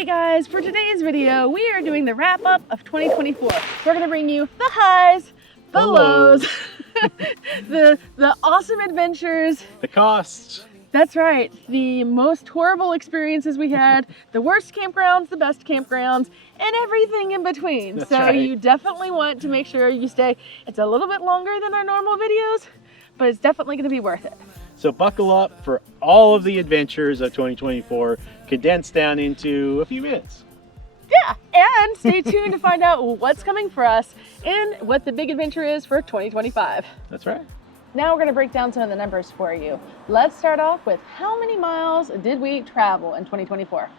Hey guys, for today's video, we are doing the wrap up of 2024. We're gonna bring you the highs, the lows, the awesome adventures, the costs. That's right, the most horrible experiences we had, the worst campgrounds, the best campgrounds, and everything in between. That's so right. You definitely want to make sure you stay. It's a little bit longer than our normal videos, but it's definitely gonna be worth it. So buckle up for all of the adventures of 2024 condensed down into a few minutes. Yeah, and stay tuned to find out what's coming for us and what the big adventure is for 2025. That's right. Now we're going to break down some of the numbers for you. Let's start off with how many miles did we travel in 2024?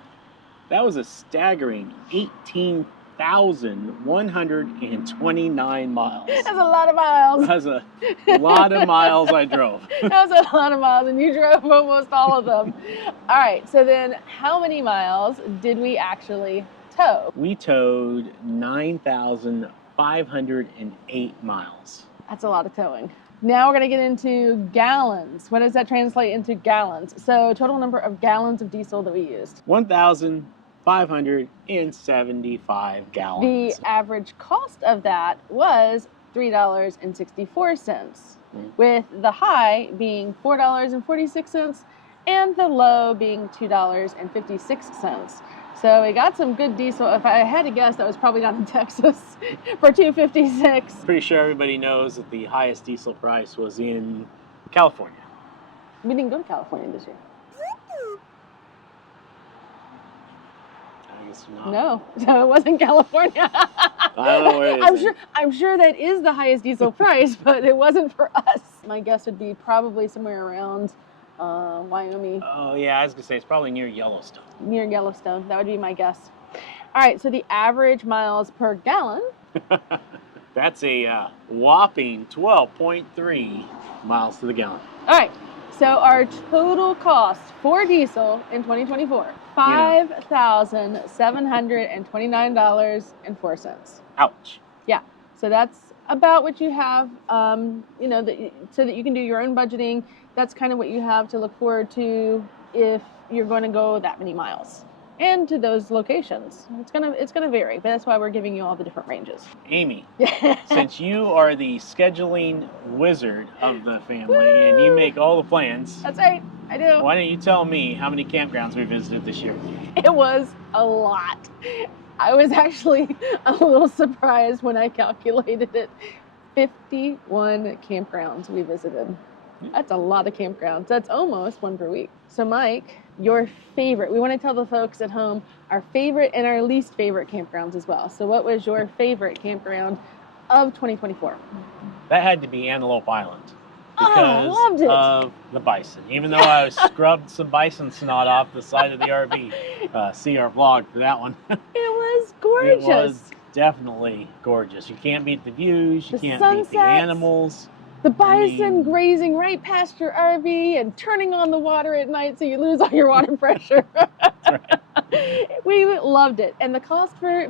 That was a staggering 18,129 miles. That's a lot of miles. That was a lot of miles I drove. That was a lot of miles, and you drove almost all of them. All right, so then how many miles did we actually tow? We towed 9,508 miles. That's a lot of towing. Now we're going to get into gallons. What does that translate into gallons? So total number of gallons of diesel that we used. 1,575 gallons. The average cost of that was $3.64, with the high being $4.46 and the low being $2.56. So we got some good diesel. If I had to guess, that was probably down in Texas for $2.56. Pretty sure everybody knows that the highest diesel price was in California. We didn't go to California this year. I guess not. No, so it wasn't California. I don't know where it is. I'm sure that is the highest diesel price, but it wasn't for us. My guess would be probably somewhere around Wyoming. Oh yeah, I was gonna say it's probably near Yellowstone. Near Yellowstone, that would be my guess. All right, so the average miles per gallon. That's a whopping 12.3 miles to the gallon. All right, so our total cost for diesel in 2024, $5,729.04. Ouch. Yeah, so that's about what you have, so that you can do your own budgeting. That's kind of what you have to look forward to if you're going to go that many miles and to those locations. It's gonna vary, but that's why we're giving you all the different ranges. Amy, since you are the scheduling wizard of the family and you make all the plans, That's right, I do. why don't you tell me how many campgrounds we visited this year? It was a lot. I was actually a little surprised when I calculated it. 51 campgrounds we visited. That's a lot of campgrounds. That's almost one per week. So Mike, your favorite, we want to tell the folks at home our favorite and our least favorite campgrounds as well. So what was your favorite campground of 2024? That had to be Antelope Island Oh, loved it. of the bison. Even though I scrubbed some bison snot off the side of the RV. See our vlog for that one. It was gorgeous. It was definitely gorgeous. You can't beat the views, you can't beat the animals. The bison grazing right past your RV and turning on the water at night so you lose all your water pressure. That's right. We loved it. And the cost for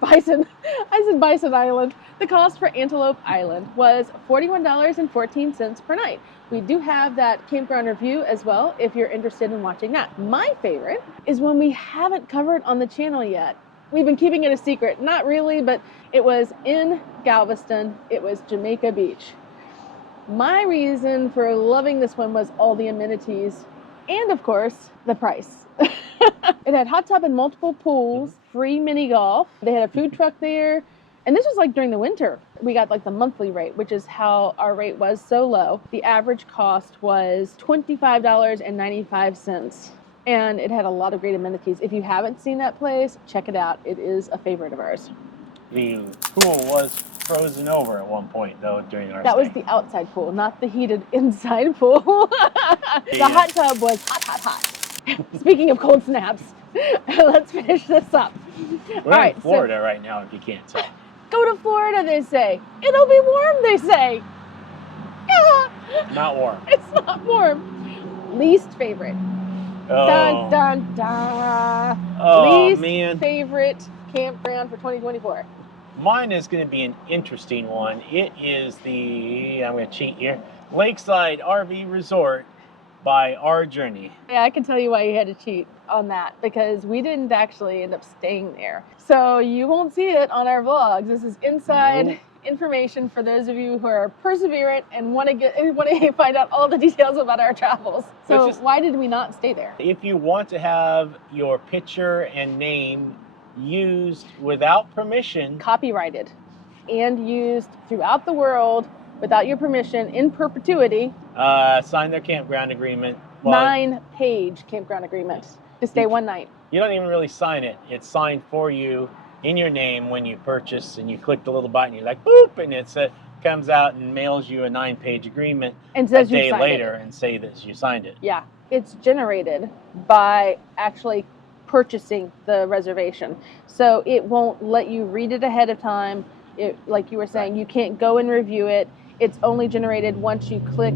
bison, I said Bison Island, the cost for Antelope Island was $41.14 per night. We do have that campground review as well if you're interested in watching that. My favorite is one we haven't covered on the channel yet. We've been keeping it a secret. Not really, but it was in Galveston. It was Jamaica Beach. My reason for loving this one was all the amenities and, of course, the price. It had hot tub and multiple pools, free mini golf. They had a food truck there. And this was like during the winter. We got like the monthly rate, which is how our rate was so low. The average cost was $25.95. And it had a lot of great amenities. If you haven't seen that place, check it out. It is a favorite of ours. The pool was frozen over at one point, though, during our That stay. was the outside pool, not the heated inside pool. The hot tub was hot. Speaking of cold snaps, let's finish this up. We're in Florida right now, if you can't tell. Go to Florida, they say. It'll be warm, they say. Yeah. Not warm. It's not warm. Least favorite. Oh, Dun, dun, dun. Least favorite campground for 2024. Mine is going to be an interesting one. It is the, I'm going to cheat here, Lakeside RV Resort by our journey. Yeah, I can tell you why you had to cheat on that, because we didn't actually end up staying there. So you won't see it on our vlogs. This is inside Nope. information for those of you who are perseverant and want to find out all the details about our travels. So why did we not stay there? If you want to have your picture and name used without permission, Copyrighted and used throughout the world without your permission in perpetuity, sign their campground agreement. 9-page campground agreement to stay one night. You don't even really sign it. It's signed for you in your name when you purchase, and you click the little button, you're like, boop, and it comes out and mails you a 9-page agreement and says a day you signed later it. And say that you signed it. Yeah, it's generated by actually purchasing the reservation. So it won't let you read it ahead of time. Like you were saying, you can't go and review it. It's only generated once you click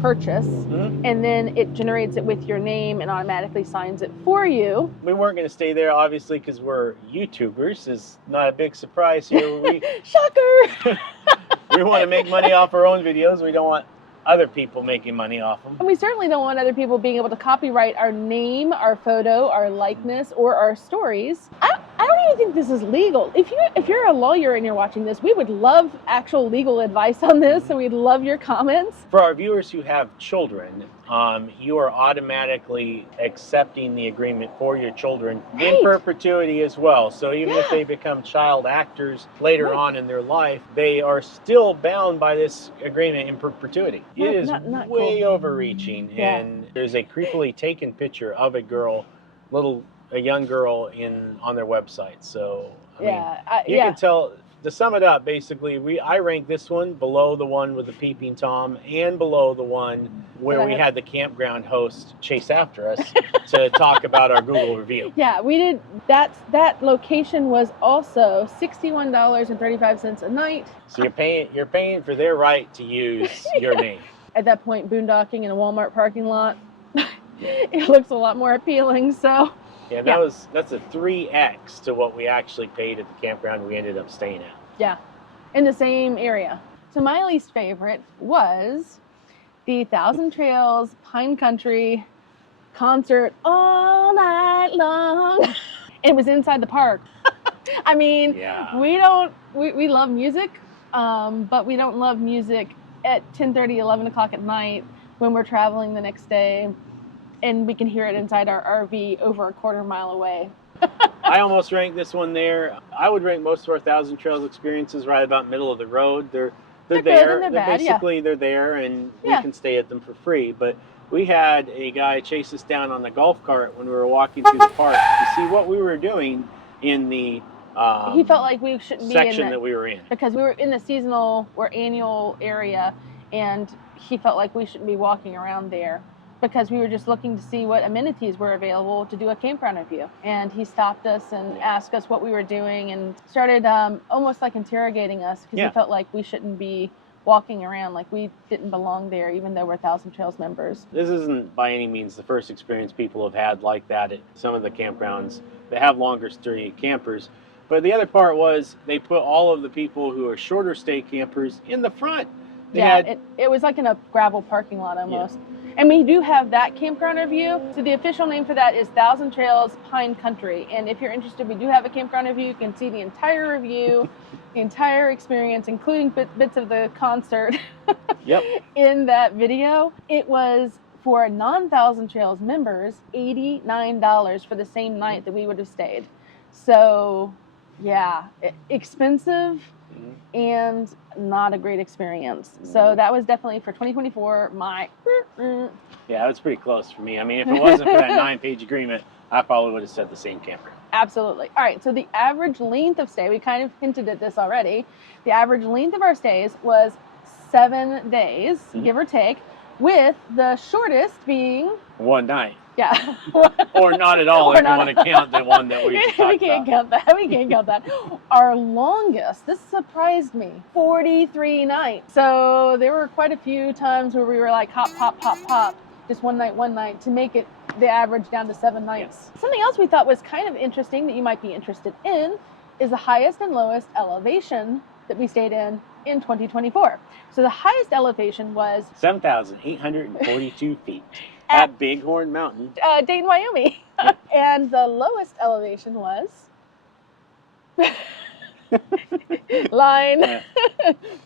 purchase, and then it generates it with your name and automatically signs it for you. We weren't going to stay there, obviously, because we're YouTubers. It's not a big surprise here. Shocker! We want to make money off our own videos. We don't want other people making money off them. And we certainly don't want other people being able to copyright our name, our photo, our likeness, or our stories. I don't even think this is legal. If you're a lawyer and you're watching this, we would love actual legal advice on this, and we'd love your comments. For our viewers who have children, you are automatically accepting the agreement for your children in perpetuity as well. So even if they become child actors later on in their life, they are still bound by this agreement in perpetuity. It is not way cool. overreaching, and there's a creepily taken picture of a young girl on their website. So I mean, you can tell. To sum it up, basically, I rank this one below the one with the peeping Tom and below the one where we had the campground host chase after us to talk about our Google review. Yeah, we did. That location was also $61.35 a night. So you're paying for their right to use your name. At that point, boondocking in a Walmart parking lot, it looks a lot more appealing. So. Yeah, that's a 3x to what we actually paid at the campground we ended up staying at. Yeah, in the same area. So my least favorite was the Thousand Trails Pine Country concert all night long. It was inside the park. I mean, we love music, but we don't love music at 10:30, 11 o'clock at night when we're traveling the next day. And we can hear it inside our RV over a quarter mile away. I almost ranked this one there. I would rank most of our Thousand Trails experiences right about middle of the road. They're there. They're bad, basically they're there, and we can stay at them for free. But we had a guy chase us down on the golf cart when we were walking through the park to see what we were doing in the he felt like we shouldn't be section that we were in, because we were in the seasonal or annual area, and he felt like we shouldn't be walking around there, because we were just looking to see what amenities were available to do a campground review. And he stopped us and asked us what we were doing and started almost like interrogating us, because he felt like we shouldn't be walking around, like we didn't belong there, even though we're Thousand Trails members. This isn't by any means the first experience people have had like that at some of the campgrounds that have longer stay campers. But the other part was they put all of the people who are shorter stay campers in the front. It was like in a gravel parking lot almost. Yeah. And we do have that campground review. So the official name for that is Thousand Trails Pine Country. And if you're interested, we do have a campground review. You can see the entire review, the entire experience, including bits of the concert in that video. It was, for non-Thousand Trails members, $89 for the same night that we would have stayed. So, yeah, expensive and not a great experience. So that was definitely for 2024 my Yeah, it was pretty close for me. I mean, if it wasn't for that 9-page agreement, I probably would have said the same campground. Absolutely. All right, so the average length of stay, we kind of hinted at this already. The average length of our stays was 7 days, give or take, with the shortest being 1 night. Yeah. Or not at all, if you want to count the one that we just talked We can't count that. We can't count that. Our longest, this surprised me, 43 nights. So there were quite a few times where we were like hop, hop, hop, hop, just one night to make it the average down to 7 nights. Yes. Something else we thought was kind of interesting that you might be interested in is the highest and lowest elevation that we stayed in 2024. So the highest elevation was 7,842 feet. at Bighorn Mountain, Dayton, Wyoming. Yeah. And the lowest elevation was line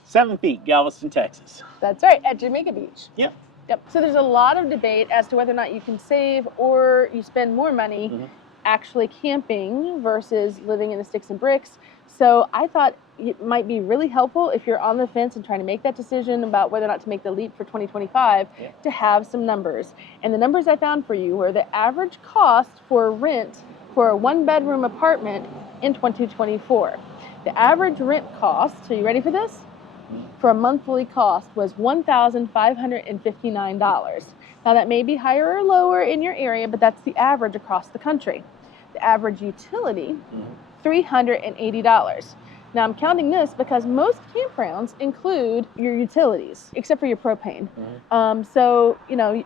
7 feet, Galveston, Texas. That's right, at Jamaica Beach. Yep. Yep. So there's a lot of debate as to whether or not you can save or you spend more money actually camping versus living in the sticks and bricks. So I thought it might be really helpful if you're on the fence and trying to make that decision about whether or not to make the leap for 2025 to have some numbers. And the numbers I found for you were the average cost for rent for a 1-bedroom apartment in 2024. The average rent cost, are you ready for this? For a monthly cost was $1,559. Now that may be higher or lower in your area, but that's the average across the country. The average utility, $380. Now I'm counting this because most campgrounds include your utilities, except for your propane. So, you know,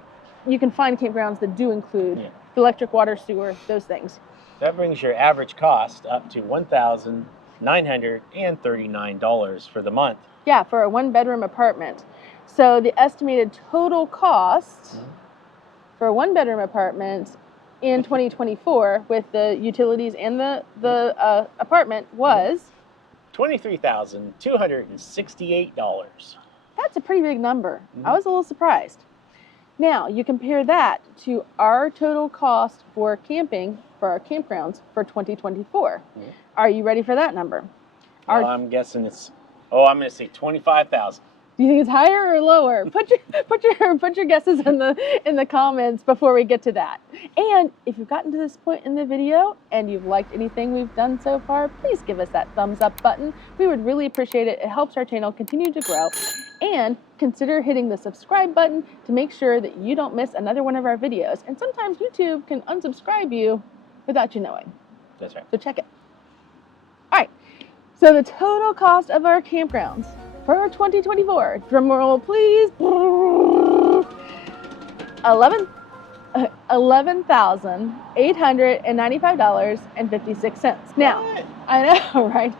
you can find campgrounds that do include electric, water, sewer, those things. That brings your average cost up to $1,939 for the month. Yeah, for a 1-bedroom apartment. So the estimated total cost for a 1-bedroom apartment in 2024 with the utilities and the apartment was $23,268. That's a pretty big number. I was a little surprised. Now, you compare that to our total cost for camping for our campgrounds for 2024. Are you ready for that number? Well, I'm guessing it's, I'm going to say 25,000. Do you think it's higher or lower? Put your guesses in the comments before we get to that. And if you've gotten to this point in the video and you've liked anything we've done so far, please give us that thumbs up button. We would really appreciate it. It helps our channel continue to grow. And consider hitting the subscribe button to make sure that you don't miss another one of our videos. And sometimes YouTube can unsubscribe you without you knowing. That's right. So check it. All right. So the total cost of our campgrounds for 2024, drum roll please, $11,895.56. Now, I know, right?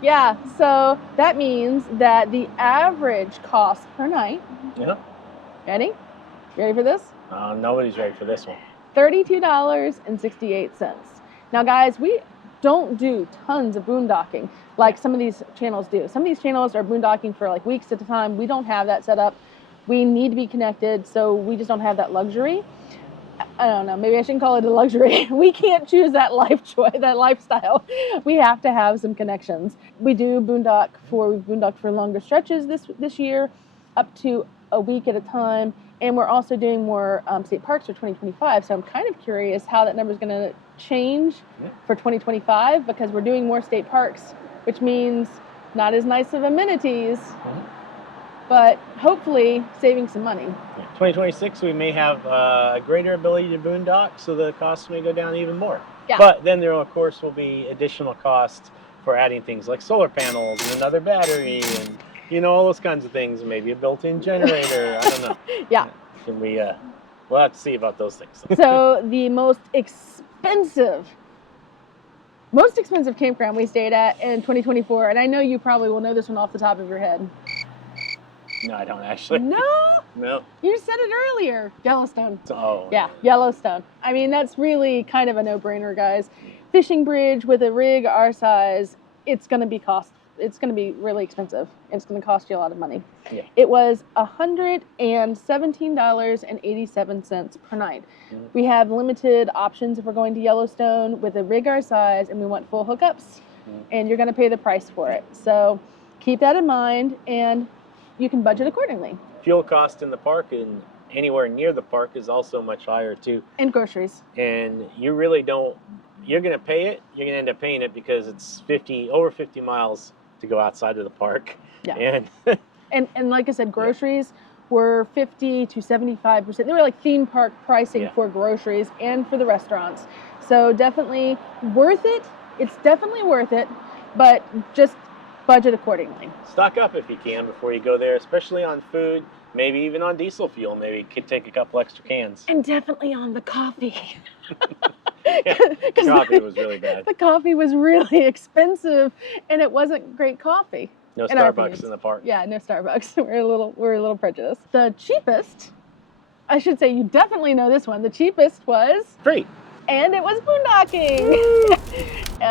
Yeah, so that means that the average cost per night, ready? Ready for this? Nobody's ready for this one. $32.68. Now guys, we don't do tons of boondocking like some of these channels do. Some of these channels are boondocking for like weeks at a time. We don't have that set up. We need to be connected, so we just don't have that luxury. I don't know, maybe I shouldn't call it a luxury. We can't choose that lifestyle. We have to have some connections. We do we've boondocked for longer stretches this year, up to a week at a time. And we're also doing more state parks for 2025. So I'm kind of curious how that number is going to change for 2025 because we're doing more state parks, which means not as nice of amenities, but hopefully saving some money. 2026, we may have a greater ability to boondock, so the costs may go down even more. Yeah. But then there, of course, will be additional costs for adding things like solar panels and another battery and all those kinds of things, maybe a built-in generator. I don't know. Yeah. Can we? We'll have to see about those things. So the most expensive campground we stayed at in 2024, and I know you probably will know this one off the top of your head. No, I don't actually. No? No. You said it earlier. Yellowstone. Oh. Yeah, Yellowstone. I mean, that's really kind of a no-brainer, guys. Fishing bridge with a rig our size, it's going to be really expensive. It's going to cost you a lot of money. Yeah. It was $117.87 per night. We have limited options if we're going to Yellowstone with a rig our size and we want full hookups, and you're going to pay the price for it. So keep that in mind, and you can budget accordingly. Fuel cost in the park and anywhere near the park is also much higher too. And groceries. And you really don't. You're going to pay it. You're going to end up paying it because it's over 50 miles to go outside of the park. Yeah. And like I said, groceries were 50 to 75%. They were like theme park pricing for groceries and for the restaurants. So definitely worth it. It's definitely worth it, but just budget accordingly. Stock up if you can before you go there, especially on food, maybe even on diesel fuel. Maybe you could take a couple extra cans. And definitely on the coffee. The coffee was really bad. The coffee was really expensive, and it wasn't great coffee. No Starbucks in the park. Yeah, no Starbucks. We're a little prejudiced. The cheapest I should say you definitely know this one. The cheapest was free. And it was boondocking.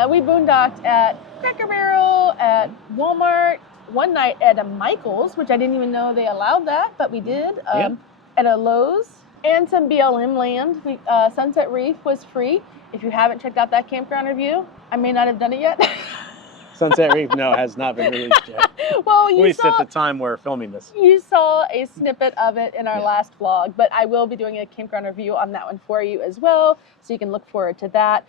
We boondocked at Cracker Barrel, at Walmart, one night at a Michael's, which I didn't even know they allowed that, but we did. At a Lowe's, and some BLM land. Sunset Reef was free. If you haven't checked out that campground review, I may not have done it yet. Sunset Reef, no, has not been released yet. Well, at the time we're filming this. You saw a snippet of it in our last vlog, but I will be doing a campground review on that one for you as well, so you can look forward to that.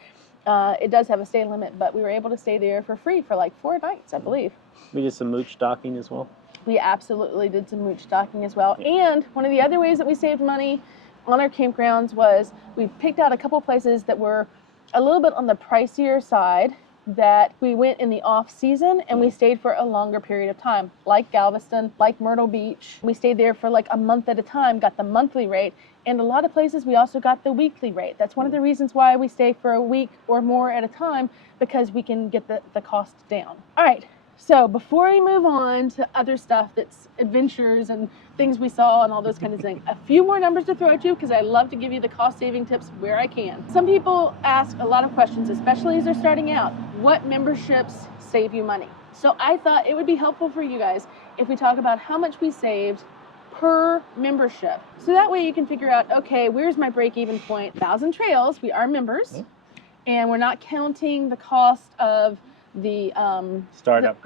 It does have a stay limit, but we were able to stay there for free for like 4 nights, I believe. We did some mooch docking as well. We absolutely did some mooch docking as well. And one of the other ways that we saved money on our campgrounds was we picked out a couple places that were a little bit on the pricier side, that we went in the off season and we stayed for a longer period of time, like Galveston, like Myrtle Beach. We stayed there for like a month at a time, got the monthly rate, and a lot of places we also got the weekly rate. That's one of the reasons why we stay for a week or more at a time, because we can get the cost down. All right, so before we move on to other stuff that's adventures and things we saw and all those kind of things, a few more numbers to throw at you, because I love to give you the cost saving tips where I can. Some people ask a lot of questions, especially as they're starting out. What memberships save you money? So I thought it would be helpful for you guys if we talk about how much we saved per membership. So that way you can figure out, okay, where's my break-even point? Thousand Trails, we are members, and we're not counting the cost of the startup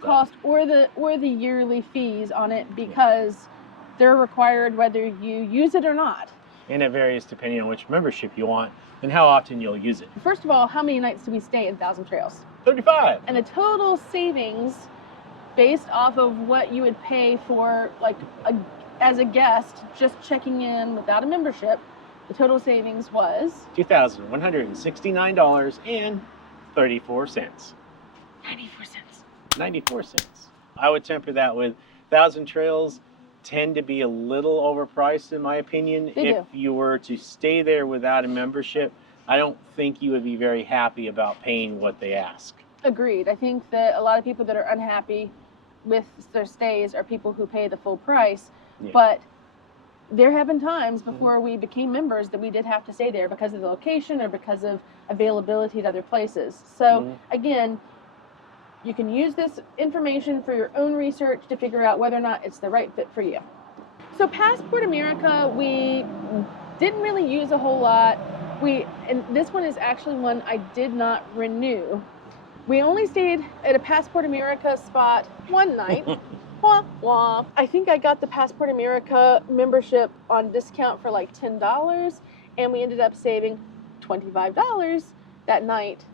cost or the yearly fees on it, because they're required whether you use it or not. And it varies depending on which membership you want and how often you'll use it. First of all, how many nights do we stay in Thousand Trails? 35. And the total savings, based off of what you would pay for as a guest just checking in without a membership, the total savings was $2,169.34. 94 cents. 94 cents. I would temper that with Thousand Trails tend to be a little overpriced in my opinion. If you were to stay there without a membership, I don't think you would be very happy about paying what they ask. Agreed. I think that a lot of people that are unhappy with their stays are people who pay the full price, but there have been times before we became members that we did have to stay there because of the location or because of availability at other places. So again, you can use this information for your own research to figure out whether or not it's the right fit for you. So Passport America, we didn't really use a whole lot. And this one is actually one I did not renew. We only stayed at a Passport America spot one night. Wah, wah. I think I got the Passport America membership on discount for like $10, and we ended up saving $25 that night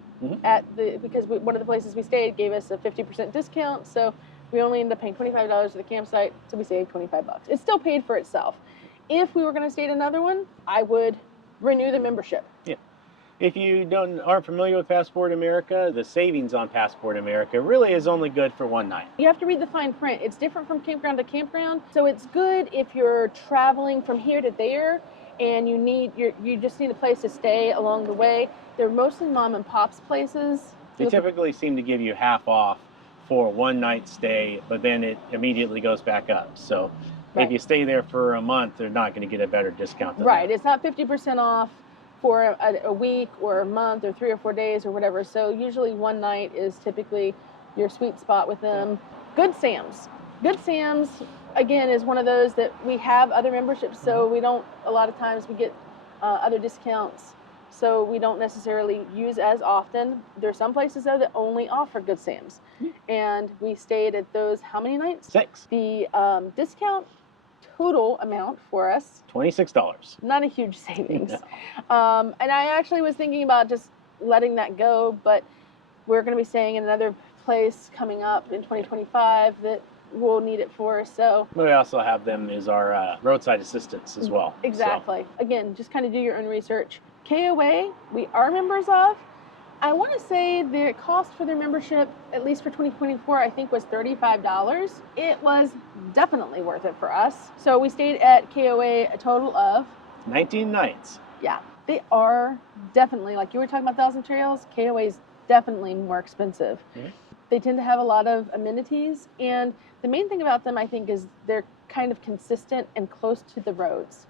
because one of the places we stayed gave us a 50% discount, so we only ended up paying $25 at the campsite, so we saved $25. It still paid for itself. If we were going to stay at another one, I would renew the membership. Yeah. If you aren't familiar with Passport America, the savings on Passport America really is only good for one night. You have to read the fine print. It's different from campground to campground, so it's good if you're traveling from here to there and you just need a place to stay along the way. They're mostly mom and pop's places. They typically seem to give you half off for one night stay, but then it immediately goes back up. So if you stay there for a month, they're not going to get a better discount than that. It's not 50% off for a week or a month or 3 or 4 days or whatever. So usually one night is typically your sweet spot with them. Good Sam's. Good Sam's, again, is one of those that we have other memberships, so we don't, a lot of times we get other discounts, so we don't necessarily use as often. There are some places, though, that only offer Good Sam's. And we stayed at those, how many nights? 6. The discount total amount for us, $26. Not a huge savings. No. And I actually was thinking about just letting that go, but we're going to be staying in another place coming up in 2025 that we'll need it for. So we also have them as our roadside assistants as well. Exactly. So again, just kind of do your own research. KOA, we are members of. I want to say the cost for their membership, at least for 2024, I think was $35. It was definitely worth it for us. So we stayed at KOA a total of 19 nights. Yeah, they are definitely, like you were talking about Thousand Trails, KOA is definitely more expensive. They tend to have a lot of amenities, and the main thing about them, I think, is they're kind of consistent and close to the roads.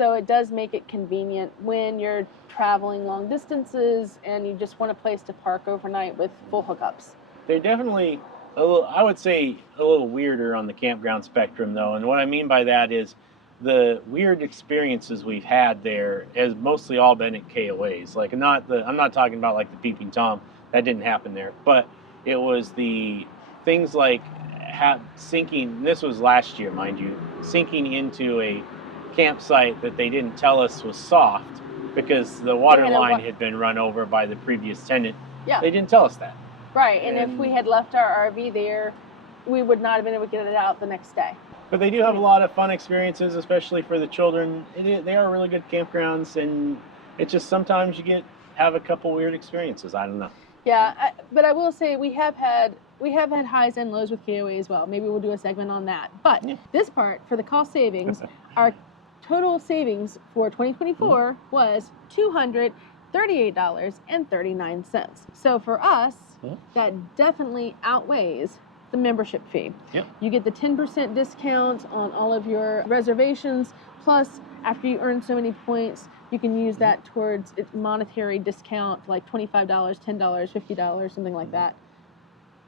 So it does make it convenient when you're traveling long distances and you just want a place to park overnight with full hookups. They're definitely, I would say, a little weirder on the campground spectrum, though. And what I mean by that is the weird experiences we've had there has mostly all been at KOAs. Like, I'm not talking about like the Peeping Tom. That didn't happen there. But it was the things like sinking, this was last year, mind you, sinking into a campsite that they didn't tell us was soft because the water line had been run over by the previous tenant. Yeah. They didn't tell us that. Right, and if we had left our RV there, we would not have been able to get it out the next day. But they do have a lot of fun experiences, especially for the children. They are really good campgrounds, and it's just sometimes you have a couple weird experiences. I don't know. Yeah, but I will say we have had highs and lows with KOA as well. Maybe we'll do a segment on that. But this part, for the cost savings, our total savings for 2024 was $238.39. So for us, that definitely outweighs the membership fee. Yep. You get the 10% discount on all of your reservations, plus after you earn so many points, you can use that towards its monetary discount, like $25, $10, $50, something like that.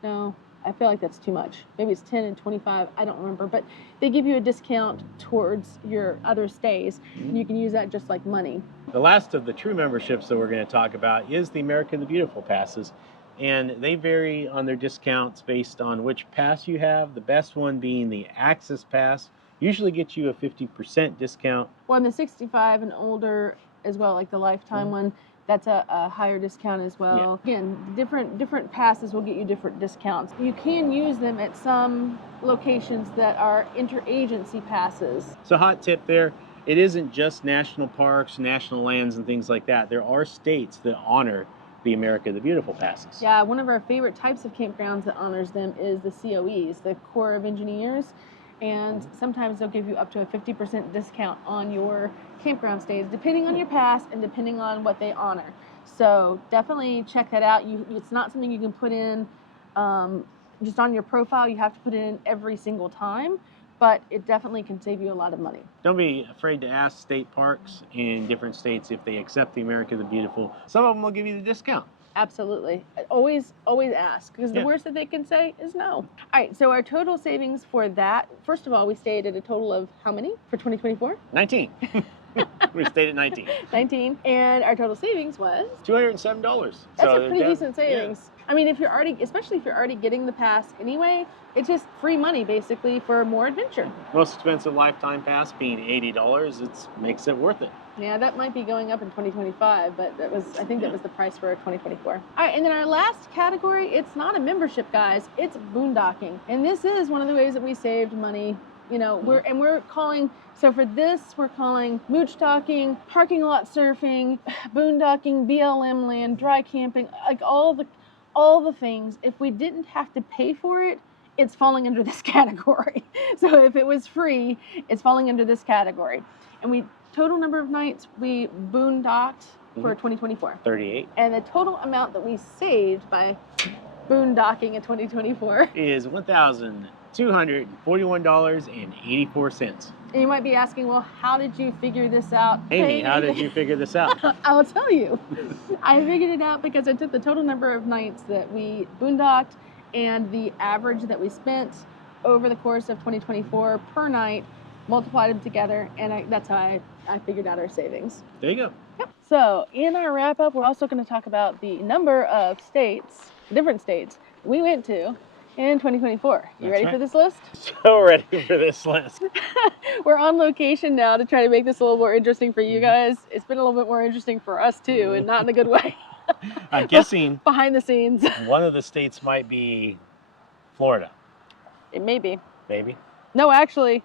No, I feel like that's too much. Maybe it's 10 and 25, I don't remember, but they give you a discount towards your other stays, and you can use that just like money. The last of the true memberships that we're going to talk about is the America the Beautiful passes, and they vary on their discounts based on which pass you have. The best one being the Access Pass, usually gets you a 50% discount. Well, and the 65 and older as well, like the Lifetime one, that's a higher discount as well. Yeah. Again, different passes will get you different discounts. You can use them at some locations that are interagency passes. So hot tip there, it isn't just national parks, national lands, and things like that. There are states that honor the America the Beautiful passes. Yeah, one of our favorite types of campgrounds that honors them is the COEs, the Corps of Engineers. And sometimes they'll give you up to a 50% discount on your campground stays, depending on your pass and depending on what they honor. So definitely check that out. It's not something you can put in just on your profile. You have to put it in every single time, but it definitely can save you a lot of money. Don't be afraid to ask state parks in different states if they accept the America the Beautiful. Some of them will give you the discount. Absolutely. Always ask, because the worst that they can say is no. All right, so our total savings for that, first of all, we stayed at a total of how many for 2024? 19. We stayed at 19. 19. And our total savings was? $207. That's a pretty decent savings. Yeah. I mean, especially if you're already getting the pass anyway, it's just free money basically for more adventure. Most expensive Lifetime pass being $80, it makes it worth it. Yeah, that might be going up in 2025, but I think that was the price for 2024. All right, and then our last category, it's not a membership, guys, it's boondocking. And this is one of the ways that we saved money. You know, we're calling mooch talking, parking lot surfing, boondocking, BLM land, dry camping, like all the things. If we didn't have to pay for it, it's falling under this category. So if it was free, it's falling under this category. And total number of nights we boondocked for 2024. 38. And the total amount that we saved by boondocking in 2024 is $1,241.84. And you might be asking, well, how did you figure this out? Amy, how did you figure this out? I'll tell you. I figured it out because I took the total number of nights that we boondocked and the average that we spent over the course of 2024 per night, multiplied them together, and that's how I figured out our savings. There you go. Yep. So in our wrap up, we're also going to talk about the number of different states we went to in 2024. You ready for this list? So ready for this list. We're on location now to try to make this a little more interesting for you guys. It's been a little bit more interesting for us too, and not in a good way. I'm guessing behind the scenes. One of the states might be Florida. It may be. Maybe. No, actually.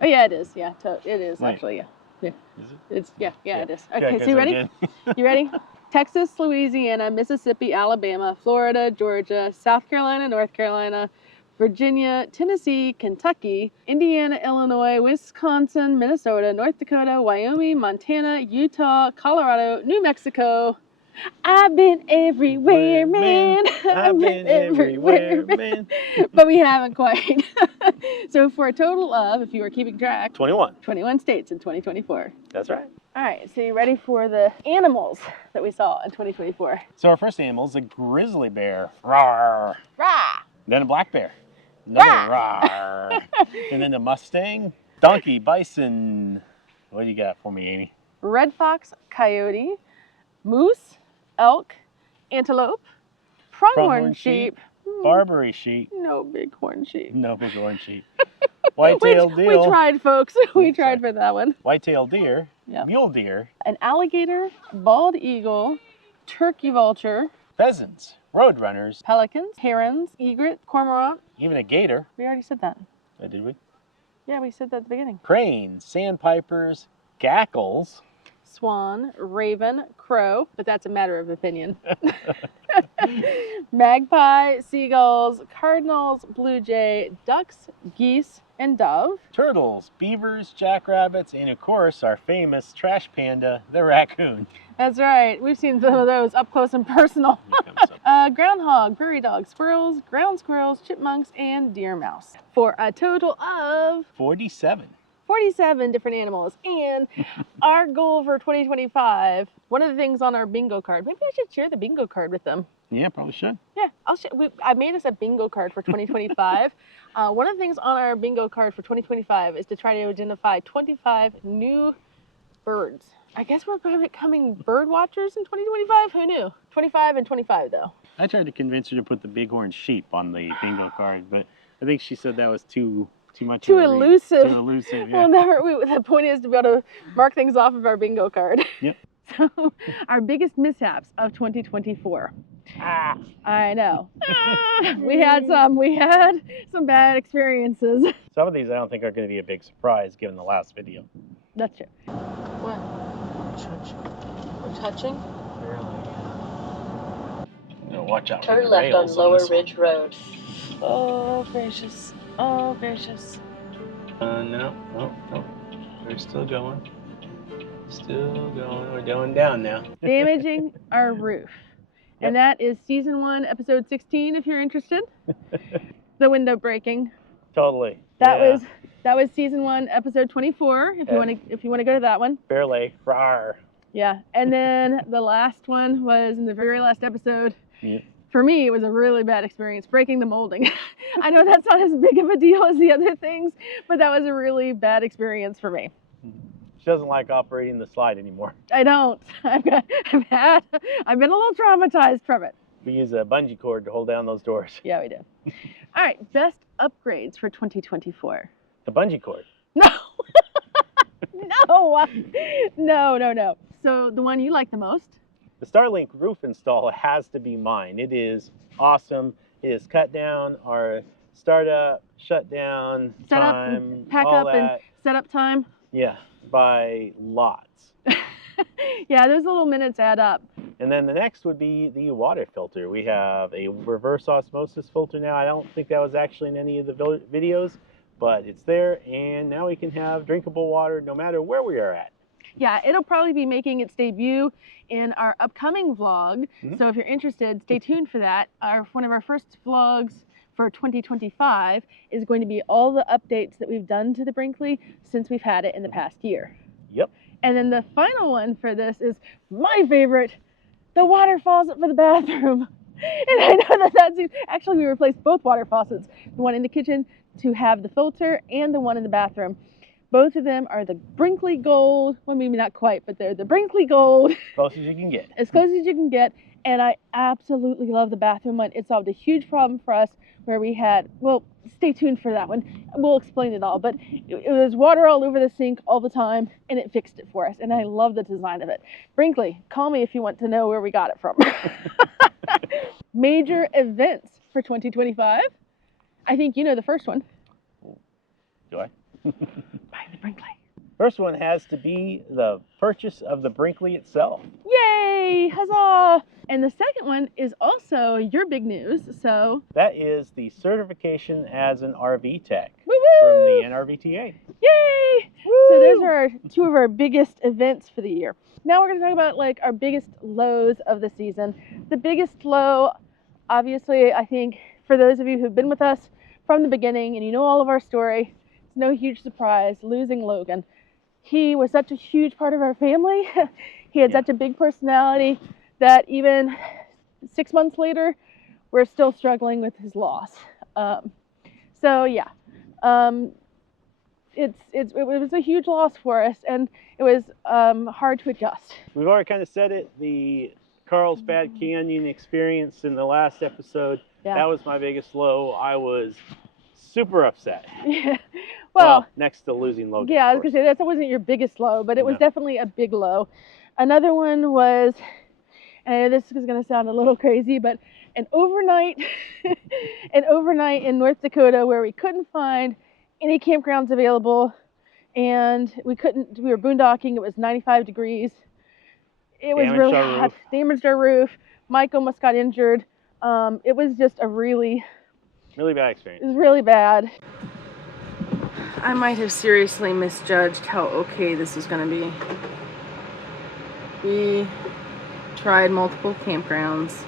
Oh yeah, it is. Yeah, it is actually. Yeah. Yeah. Is it? It's it is. Okay, so you ready? You ready? Texas, Louisiana, Mississippi, Alabama, Florida, Georgia, South Carolina, North Carolina, Virginia, Tennessee, Kentucky, Indiana, Illinois, Wisconsin, Minnesota, North Dakota, Wyoming, Montana, Utah, Colorado, New Mexico. I've been everywhere, man. I've been everywhere, man. But we haven't quite. So for a total of, if you were keeping track, 21 states in 2024. That's right. All right, so you ready for the animals that we saw in 2024? So our first animal is a grizzly bear. Rawr. Rah! Then a black bear. Another rawr. And then a Mustang, donkey, bison. What do you got for me, Amy? Red fox, coyote, moose, elk, antelope, pronghorn sheep, Barbary sheep. no bighorn sheep. No bighorn sheep. White-tailed deer. We tried, folks. We tried for that one. White-tailed deer. Yep. Mule deer. An alligator, bald eagle, turkey vulture, Pheasants. Roadrunners. pelicans, herons, egret, cormorant. Even a gator. We already said that. Did we? Yeah, we said that at the beginning. Cranes. Sandpipers. Gackles. Swan, raven, crow, but that's a matter of opinion. Magpie, seagulls, cardinals, blue jay, ducks, geese, and dove. Turtles, beavers, jackrabbits, and of course our famous trash panda, the raccoon. That's right. We've seen some of those up close and personal. Groundhog, prairie dog, squirrels, ground squirrels, chipmunks, and deer mouse. For a total of 47 different animals. And our goal for 2025, one of the things on our bingo card, maybe I should share the bingo card with them. Yeah, probably should. Yeah, I made us a bingo card for 2025. One of the things on our bingo card for 2025 is to try to identify 25 new birds. I guess we're becoming bird watchers in 2025. Who knew? 25 and 25 though. I tried to convince her to put the bighorn sheep on the bingo card, but I think she said that was too much. Too elusive. Too elusive. Yeah. Well, the point is to be able to mark things off of our bingo card. Yep. So, our biggest mishaps of 2024. I know. We had some bad experiences. Some of these I don't think are going to be a big surprise given the last video. That's true. What? We're touching? No, watch out. Turn left on Lower Ridge Road. Oh, gracious. Oh, gracious. No. We're still going. We're going down now. Damaging our roof. Yep. And that is season 1, episode 16, if you're interested. The window breaking. Totally. That was season 1, episode 24, if you want to go to that one. Bear Lake. Rawr. Yeah. And then the last one was in the very last episode. Yeah. For me, it was a really bad experience, breaking the molding. I know that's not as big of a deal as the other things, but that was a really bad experience for me. She doesn't like operating the slide anymore. I don't. I've been a little traumatized from it. We use a bungee cord to hold down those doors. Yeah, we do. All right, best upgrades for 2024. The bungee cord. No. No. So the one you like the most? The Starlink roof install has to be mine. It is awesome. It has cut down our startup, shutdown time, pack all up, that. and setup time. Yeah, by lots. Yeah, those little minutes add up. And then the next would be the water filter. We have a reverse osmosis filter now. I don't think that was actually in any of the videos, but it's there. And now we can have drinkable water no matter where we are at. Yeah, it'll probably be making its debut in our upcoming vlog. Mm-hmm. So if you're interested, stay tuned for that. One of our first vlogs for 2025 is going to be all the updates that we've done to the Brinkley since we've had it in the past year. Yep. And then the final one for this is my favorite, the water faucet for the bathroom. And I know that's actually we replaced both water faucets, the one in the kitchen to have the filter and the one in the bathroom. Both of them are the Brinkley Gold. Well, maybe not quite, but they're the Brinkley Gold. Close as you can get. As close as you can get. And I absolutely love the bathroom one. It solved a huge problem for us where we had, well, stay tuned for that one. We'll explain it all. But it was water all over the sink all the time, and it fixed it for us. And I love the design of it. Brinkley, call me if you want to know where we got it from. Major events for 2025. I think you know the first one. Do I? Buy the Brinkley. First one has to be the purchase of the Brinkley itself. Yay! Huzzah! And the second one is also your big news, so... That is the certification as an RV tech. Woo-woo! From the NRVTA. Yay! Woo! So those are two of our biggest events for the year. Now we're going to talk about like our biggest lows of the season. The biggest low obviously, I think for those of you who've been with us from the beginning and you know all of our story, it's no huge surprise losing Logan. He was such a huge part of our family. He had such a big personality that even 6 months later, we're still struggling with his loss. So yeah, it was a huge loss for us, and it was hard to adjust. We've already kind of said it, the Carlsbad Canyon experience in the last episode, that was my biggest low. I was super upset. Yeah. Well, next to losing Logan. Yeah, I was going to say that wasn't your biggest low, but it was definitely a big low. Another one was, and I know this is going to sound a little crazy, but an overnight in North Dakota where we couldn't find any campgrounds available, and we were boondocking. It was 95 degrees. It was really hot. Damaged our roof. Mike almost got injured. It was just a really bad experience. It was really bad. I might have seriously misjudged how okay this was going to be. We tried multiple campgrounds.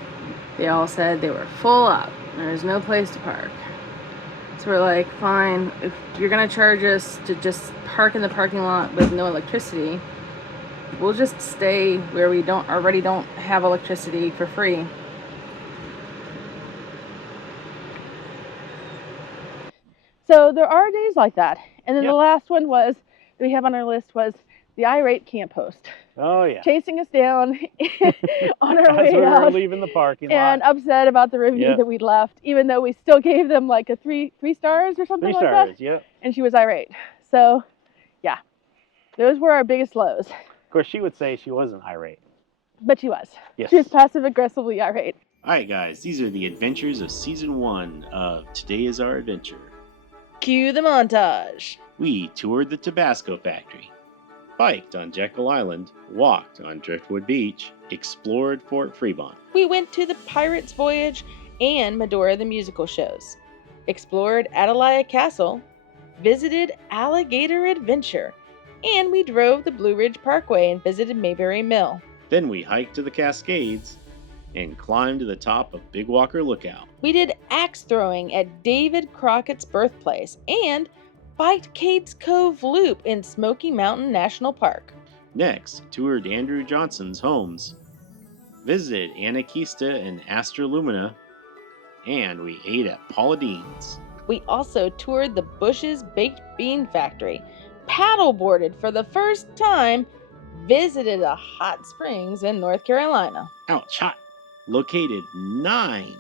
They all said they were full up. There's no place to park. So we're like, fine, if you're going to charge us to just park in the parking lot with no electricity, we'll just stay where we already don't have electricity for free. So there are days like that. And then the last one we have on our list was the irate camp host. Oh yeah. Chasing us down on our way As we were out. leaving the parking lot. And upset about the review that we'd left, even though we still gave them like a three stars or something like that. 3 stars, yep. And she was irate. So yeah, those were our biggest lows. Of course, she would say she wasn't irate. But she was. Yes. She was passive aggressively irate. All right, guys, these are the adventures of Season 1 of Today is Our Adventure. Cue the montage. We toured the Tabasco factory, biked on Jekyll Island, walked on Driftwood Beach, explored Fort Fremont. We went to the Pirate's Voyage and Medora the musical shows, explored Atalaya Castle, visited Alligator Adventure, and we drove the Blue Ridge Parkway and visited Mayberry Mill. Then we hiked to the Cascades and climbed to the top of Big Walker Lookout. We did axe throwing at David Crockett's birthplace and biked Cades Cove Loop in Smoky Mountain National Park. Next, toured Andrew Johnson's homes, visited Anakeesta and Astra Lumina, and we ate at Paula Dean's. We also toured the Bush's Baked Bean Factory, paddleboarded for the first time, visited a hot springs in North Carolina. Ouch, hot. Located 9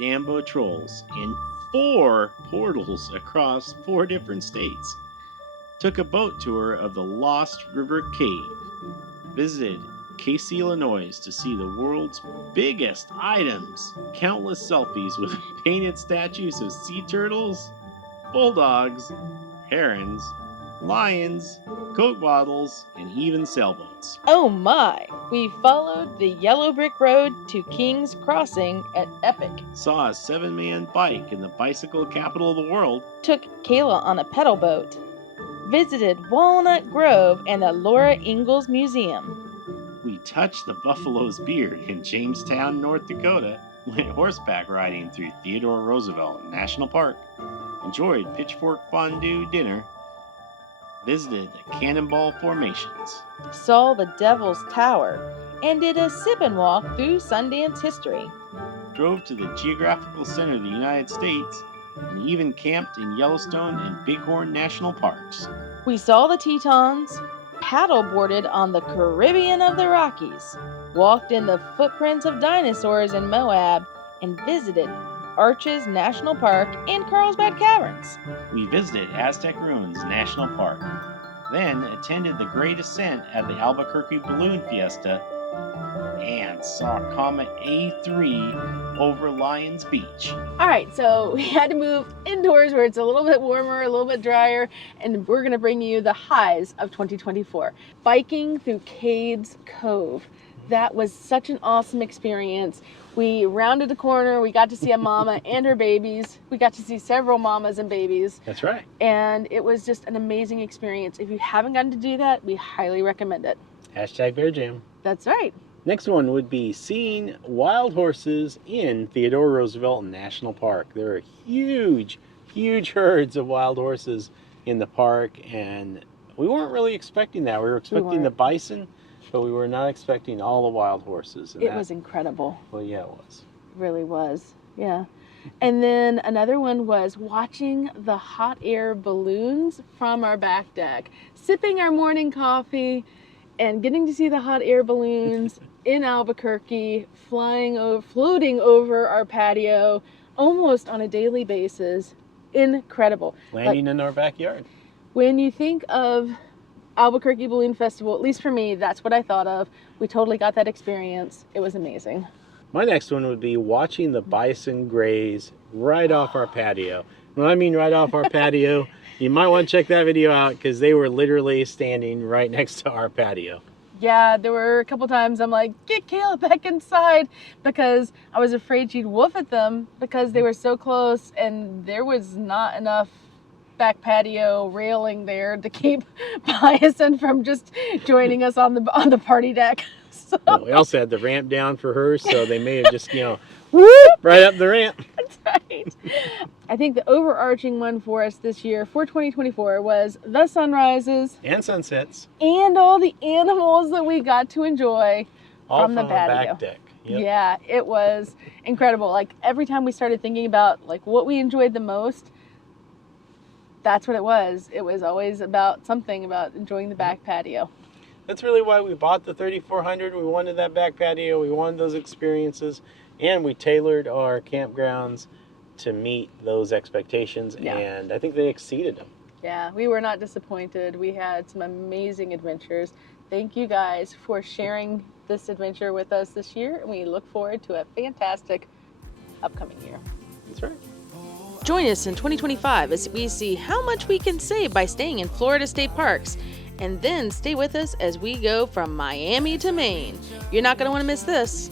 Dambo trolls and 4 portals across 4 different states. Took a boat tour of the Lost River Cave. Visited Casey, Illinois to see the world's biggest items. Countless selfies with painted statues of sea turtles, bulldogs, herons, lions, Coke bottles, and even sailboats. Oh my! We followed the yellow brick road to King's Crossing at Epic. Saw a 7-man bike in the bicycle capital of the world. Took Kayla on a pedal boat. Visited Walnut Grove and the Laura Ingalls Museum. We touched the buffalo's beard in Jamestown, North Dakota. Went horseback riding through Theodore Roosevelt National Park. Enjoyed pitchfork fondue dinner. Visited the Cannonball Formations. Saw the Devil's Tower and did a sip and walk through Sundance history. Drove to the geographical center of the United States and even camped in Yellowstone and Bighorn National Parks. We saw the Tetons, paddleboarded on the Caribbean of the Rockies, walked in the footprints of dinosaurs in Moab, and visited Arches National Park and Carlsbad Caverns. We visited Aztec Ruins National Park, then attended the Great Ascent at the Albuquerque Balloon Fiesta, and saw Comet A3 over Lions Beach. All right, so we had to move indoors where it's a little bit warmer, a little bit drier, and we're going to bring you the highs of 2024. Biking through Cades Cove. That was such an awesome experience. We rounded the corner, we got to see a mama and her babies. We got to see several mamas and babies. That's right. And it was just an amazing experience. If you haven't gotten to do that, we highly recommend it. #BearJam. That's right. Next one would be seeing wild horses in Theodore Roosevelt National Park. There are huge herds of wild horses in the park, and we weren't really expecting that. We were expecting the bison, but we were not expecting all the wild horses. And it was incredible. Well, yeah, it was. It really was, yeah. And then another one was watching the hot air balloons from our back deck, sipping our morning coffee and getting to see the hot air balloons in Albuquerque, floating over our patio almost on a daily basis. Incredible. Landing in our backyard. When you think of Albuquerque Balloon Festival, at least for me, that's what I thought of. We totally got that experience. It was amazing. My next one would be watching the bison graze right off our patio. When I mean right off our patio, you might want to check that video out because they were literally standing right next to our patio. Yeah, there were a couple times I'm like, get Kayla back inside, because I was afraid she'd woof at them because they were so close and there was not enough back patio railing there to keep Bison from just joining us on the party deck. So. Well, we also had the ramp down for her, so they may have just, whoop, right up the ramp. That's right. I think the overarching one for us this year for 2024 was the sunrises and sunsets and all the animals that we got to enjoy all from the patio. Back deck. Yep. Yeah, it was incredible. Like every time we started thinking about like what we enjoyed the most, that's what it was. It was always about something about enjoying the back patio. That's really why we bought the 3400. We wanted that back patio. We wanted those experiences, and we tailored our campgrounds to meet those expectations, and I think they exceeded them. Yeah, we were not disappointed. We had some amazing adventures. Thank you guys for sharing this adventure with us this year, and we look forward to a fantastic upcoming year. That's right. Join us in 2025 as we see how much we can save by staying in Florida state parks. And then stay with us as we go from Miami to Maine. You're not going to want to miss this.